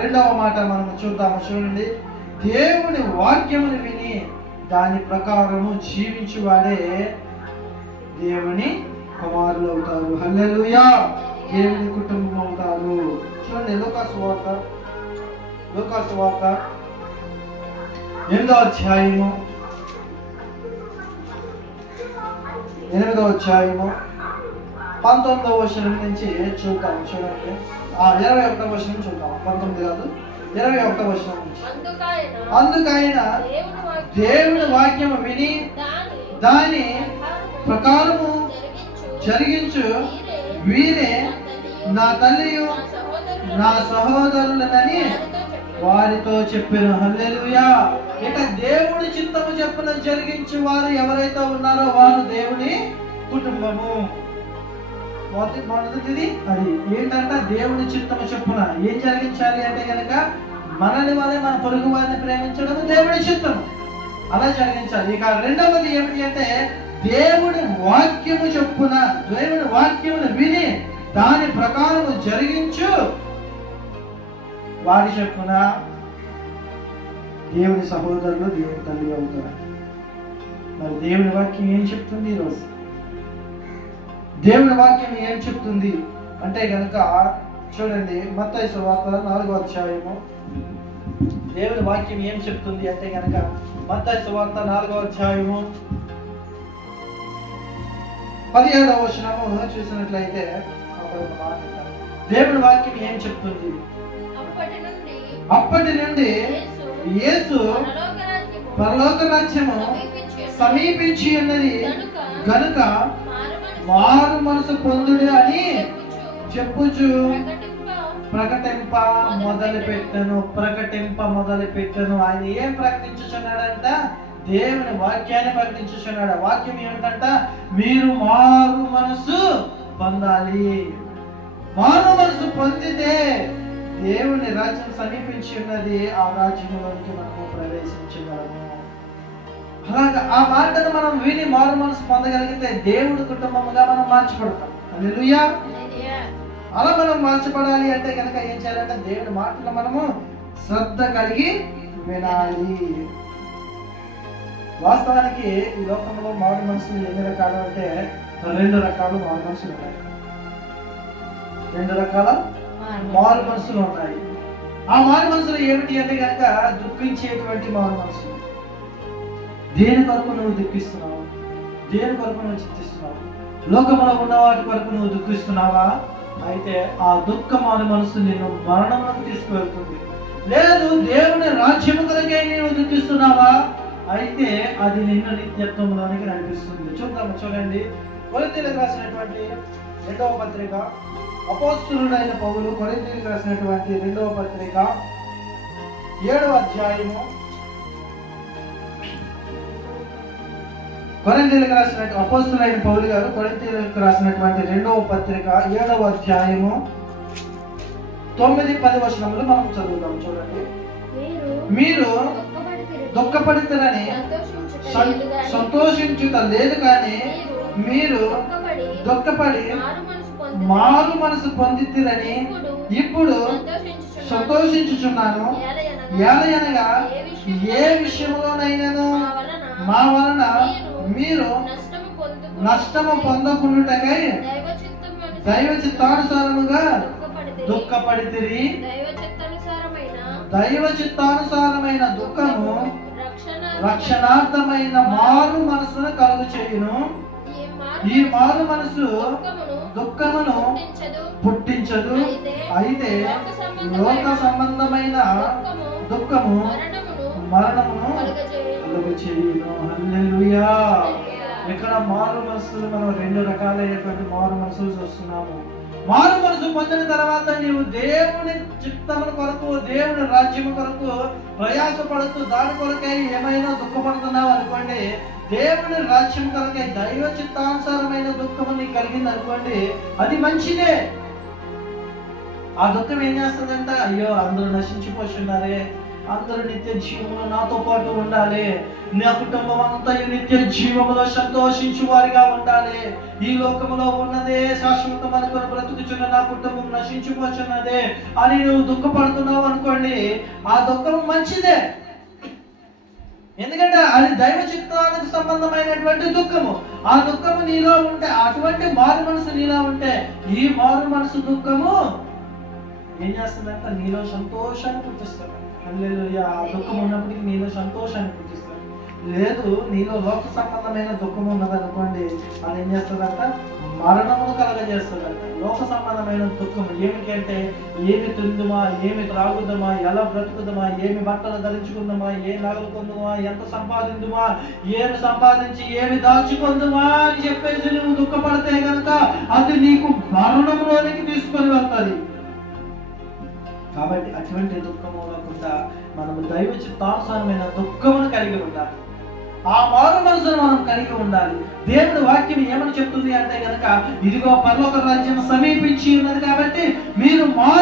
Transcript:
రెండవ మాట మనం చూద్దాము. చూడండి, దేవుని వాక్యమును విని దాని ప్రకారము జీవించువాడే దేవుని కుమారులు అవుతారు. హల్లెలూయా. దేవుని కుటుంబం అవుతారు. చూడండి, లూకాసు వార్త 8వ అధ్యాయము 19వ వచనం నుంచి చూద్దాం. చూడండి, 21వ వచనం చూద్దాం. 19 కాదు, 21వ వచనం నుంచి. అందుకైన దేవుని వాక్యము విని దాని ప్రకారము జరిగించు వీరే నా తల్లియు నా సహోదరులనని వారితో చెప్పాను. హల్లెలూయా. ఇక దేవుడి చిత్తము చెప్పున జరిగించి వారు ఎవరైతే ఉన్నారో వారు దేవుని కుటుంబము. మొదటిది అది ఏంటంటే దేవుని చిత్తము చెప్పున ఏం జరిగించాలి అంటే కనుక మనని వలె మన పొరుగు వారిని ప్రేమించడం దేవుడి చిత్తము, అలా జరిగించాలి. ఇక రెండవది ఏమిటి అంటే దేవుని వాక్యము చెప్పున, దేవుని వాక్యమును విని దాని ప్రకారము జరిగించు వారి చెప్పున దేవుని సహోదరులు దేవుని తల్లి అవుతారు. మరి దేవుని వాక్యం ఏం చెప్తుంది ఈరోజు? దేవుని వాక్యం ఏం చెప్తుంది అంటే గనక చూడండి, మత్తయి సువార్త 4వ అధ్యాయము. దేవుని వాక్యం ఏం చెప్తుంది అంటే గనక మత్తయి సువార్త 4వ అధ్యాయము 17వ వచనము చూసినట్లయితే దేవుని వాక్యం ఏం చెప్తుంది? అప్పటి నుండి యేసు పరలోక రాజ్యము సమీపించి ఉన్నది గనుక మారు మనసు పొందుడు అని చెప్పుచు ప్రకటింప మొదలు పెట్టను. ఆయన ఏం ప్రకటించుచున్నాడంట? దేవుని వాక్యాన్ని ప్రకటించుచున్నాడు. వాక్యం ఏమిటంట? మీరు మారు మనసు పొందాలి. మారు మనసు పొందితే దేవుని రాజ్యం సమీపించి ఉన్నది, ఆ రాజ్యంలోనికి మనము ప్రవేశించగలము. అలాగా ఆ మాటను మనం విని మారు మనసు పొందగలిగితే దేవుడి కుటుంబముగా మనం మార్చబడతాం. హల్లెలూయా. అలా మనం మార్చబడాలి అంటే కనుక ఏం చేయాలంటే దేవుని మాటలు మనము శ్రద్ధ కలిగి వినాలి. వాస్తవానికి ఈ లోకంలో మారు మనసులు ఎన్ని రకాలు అంటే 2 రకాలు మారు మనసులు ఉన్నాయి. 2 రకాల మారు మనసులు ఉన్నాయి. ఆ మారు మనసులు ఏమిటి అంటే కనుక దుఃఖించేటువంటి మారు మనసులు. దేని కొరకు నువ్వు దుఃఖిస్తున్నావు? దేని కొరకు నువ్వు చింతిస్తున్నావు? లోకంలో ఉన్న వాటి కొరకు నువ్వు దుఃఖిస్తున్నావా? అయితే ఆ దుఃఖ మారు మనసు నిన్ను మరణంలోకి తీసుకువెళ్తుంది. లేదు, దేవుని రాజ్యము కొరకే నీవు దుఃఖిస్తున్నావా? అయితే అది నిన్ను నిత్యత్వంలోనికి నడిపిస్తుంది. చూడండి, కొరింథీయులకు రాసినటువంటి 2వ పత్రిక, అపోస్తలుడైన పౌలు కొరింథీయులకు రాసినటువంటి 2వ పత్రిక 7వ అధ్యాయము. కొరింథీయులకు రాసినటువంటి అపోస్తలుడైన పౌలు గారు కొరింథీయులకు రాసినటువంటి 2వ పత్రిక 7వ అధ్యాయము 9-10 వచనములు మనం చదువుతాం. చూడండి, మీరు దుఃఖపడితేనని సంతోషించుట లేదు, కానీ మీరు దుఃఖపడి మారు మనసు పొందితిరని ఇప్పుడు సంతోషించుచున్నాను. ఏలయనగా ఏ విషయంలోనైనాను మా వలన మీరు నష్టము పొందకుండుటకై దైవ చిత్తానుసారముగా దుఃఖపడితిరి. దైవ చిత్తానుసారమైన దుఃఖము రక్షణార్థమైన మారు మనసును కలుగు చేయును. ఈ మారు మనసు దుఃఖమును పుట్టించదు, అయితే లోక సంబంధమైన దుఃఖము మరణమును కలుగు చేయును. హల్లెలూయా. ఇక్కడ మారు మనసులు మనం 2 రకాలైనటువంటి మారు మనసులు చూస్తున్నాము. మారు మనసు పొందిన తర్వాత నీవు దేవుని చిత్తముల కొరకు, దేవుని రాజ్యము కొరకు ప్రయాసపడుతూ దాని కొరకై ఏమైనా దుఃఖపడుతున్నావు అనుకోండి, దేవుని రాజ్యం కొరకై దైవ చిత్తానుసారమైన దుఃఖము నీకు కలిగింది అనుకోండి, అది మంచిదే. ఆ దుఃఖం ఏం చేస్తుందంట? అయ్యో అందరూ నశించిపోతున్నారే, అందరూ నిత్య జీవములో నాతో పాటు ఉండాలి, నా కుటుంబం అంతా నిత్య జీవములో సంతోషించు వారిగా ఉండాలి. ఈ లోకములో ఉన్నదే శాశ్వతం అనుకుని బ్రతుకుచున్న నా కుటుంబం నశించిపోచున్నదే అని నువ్వు దుఃఖపడుతున్నావు అనుకోండి, ఆ దుఃఖం మంచిదే. ఎందుకంటే అది దైవ చిత్తానికి సంబంధమైనటువంటి దుఃఖము. ఆ దుఃఖము నీలో ఉంటే, అటువంటి మారు మనసు నీలో ఉంటే, ఈ మారు మనసు దుఃఖము ఏం చేస్తుందంటే నీలో సంతోషాన్ని పుట్టిస్తుంది. హల్లెలూయా. ఆ దుఃఖం ఉన్నప్పటికీ నీలో సంతోషాన్ని పుట్టిస్తుంది. లేదు, నీలో లోక సంబంధమైన దుఃఖం ఉన్నదనుకోండి, అది ఏం చేస్తుందంట? మరణమును కలగజేస్తుందంట. లోక సంబంధమైన దుఃఖం ఏమిటంటే, ఏమి తిందుమా, ఏమి త్రాగుదామా, ఎలా బ్రతుకుదామా, ఏమి బట్టలు ధరించుకుందామా, ఏ నగలు కొందుమా, ఎంత సంపాదిందుమా, ఏమి సంపాదించి ఏమి దాచుకుందుమా అని చెప్పేసి నువ్వు దుఃఖపడితే కనుక అది నీకు మరణంలోనికి తీసుకొని వెళ్తుంది. కాబట్టి అటువంటి దుఃఖము లేకుండా మనము దైవ చిత్తానుసారమైన దుఃఖమును కలిగి ఉండాలి. ఆ మారు మనసును మనం కలిగి ఉండాలి. దేవుడి వాక్యం ఏమని చెప్తుంది అంటే కనుక, ఇదిగో పరలోక రాజ్యం సమీపించి ఉన్నది కాబట్టి మీరు మారు